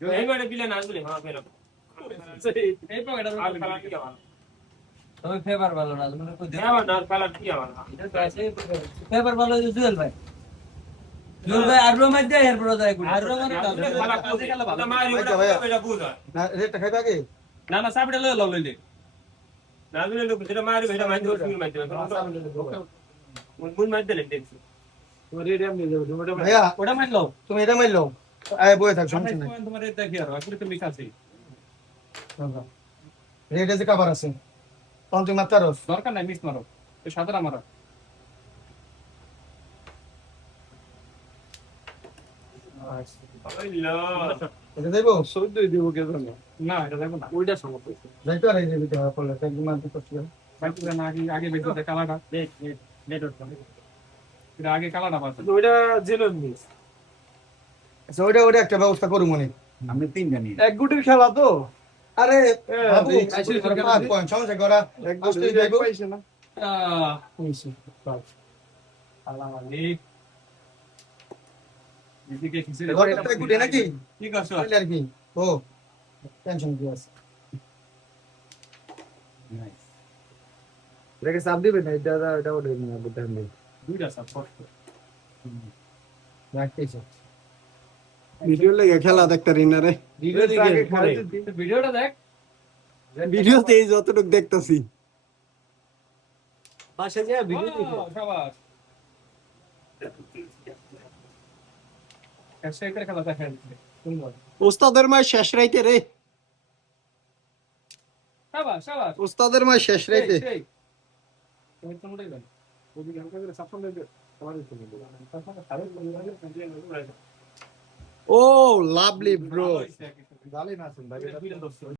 এইবারে বিলে না আসলে হ্যাঁ ফেরো এই পকেটে আর খেলা কি আমার তবে ফেভার ভালো না তুমি কই হ্যাঁ না খেলা কি আমার এটা তো আছে ফেভার ভালো জুয়েল ভাই আর রোমার দেয় এর বড় যায় আর মানে খেলা কোজে খেলা ভালো মারি ওটা এটা বুঝা না রেটটা খাইবা আগে না না সাবড়ে লইলে না দিলে লোক যেটা মারি এটা মারি দিও শুরু মারি দিও মুন মারি দিলে দেখছি রেডি আমি যাবো ওটা ভাইয়া ওটা মারি লও তুমি এটা মারলো আয় বয়ে থাক সমস্যা নাই তোমার এটা কি আর আসলে তো মিক্স আছে রেটে যে কভার আছে তখন তুমি মারতারস দরকার নাই মিস মারো এই সাদারা মারো এটা যাইবো সৌদি দিব কে জানো না এটা দেখো না ওইটা সমস্যা যাইতো আর এই যে ভিডিও করলে তাই মারতে করছি বাইরে না আগে বেঁচে কালাটা নেট এটা আগে কালাটা পাচ্ছে ওইটা জেনুইন মিস আচ্ছা ওইটা একটা ব্যবস্থা করু মনে আমি তিন জানি এক গুটির খেলা তো আরে বাবু আইসি পাঁচ পয়েন্ট সমস্যা করা এক গুটির যাইবো পাইছে না আল্লাহ মালিক এদিকে কিছু ঘরটা গুটে নাকি কি করছো তাহলে আর কি ও টেনশন কি আছে এটাকে চাপ দিবে না এটা ওঠে না বুঝতে হবে দুইটা সাপোর্ট রাখতেছ ভিডিও লেগে খেলা দেখতে রিনা রে ভিডিওটা দেখ ভিডিওতে এই যতটুক দেখতাছি পাশে যে ভিডিও শাবাশ এসে করে খেলা দেখা যাচ্ছে সুন্দর ওস্তাদের মায় শেষ রাইতে রে শাবাশ শাবাশ ওস্তাদের মায় শেষ রাইতে সেই তুমি তো মোটাই জানো ওদিকে হালকা করে সাপোর্ট দেবে তোমাদের তো বলবো তারপরে সারে বলে ও লাভলি ব্রো জানি না শুন ভাই দুইটা দোস্ত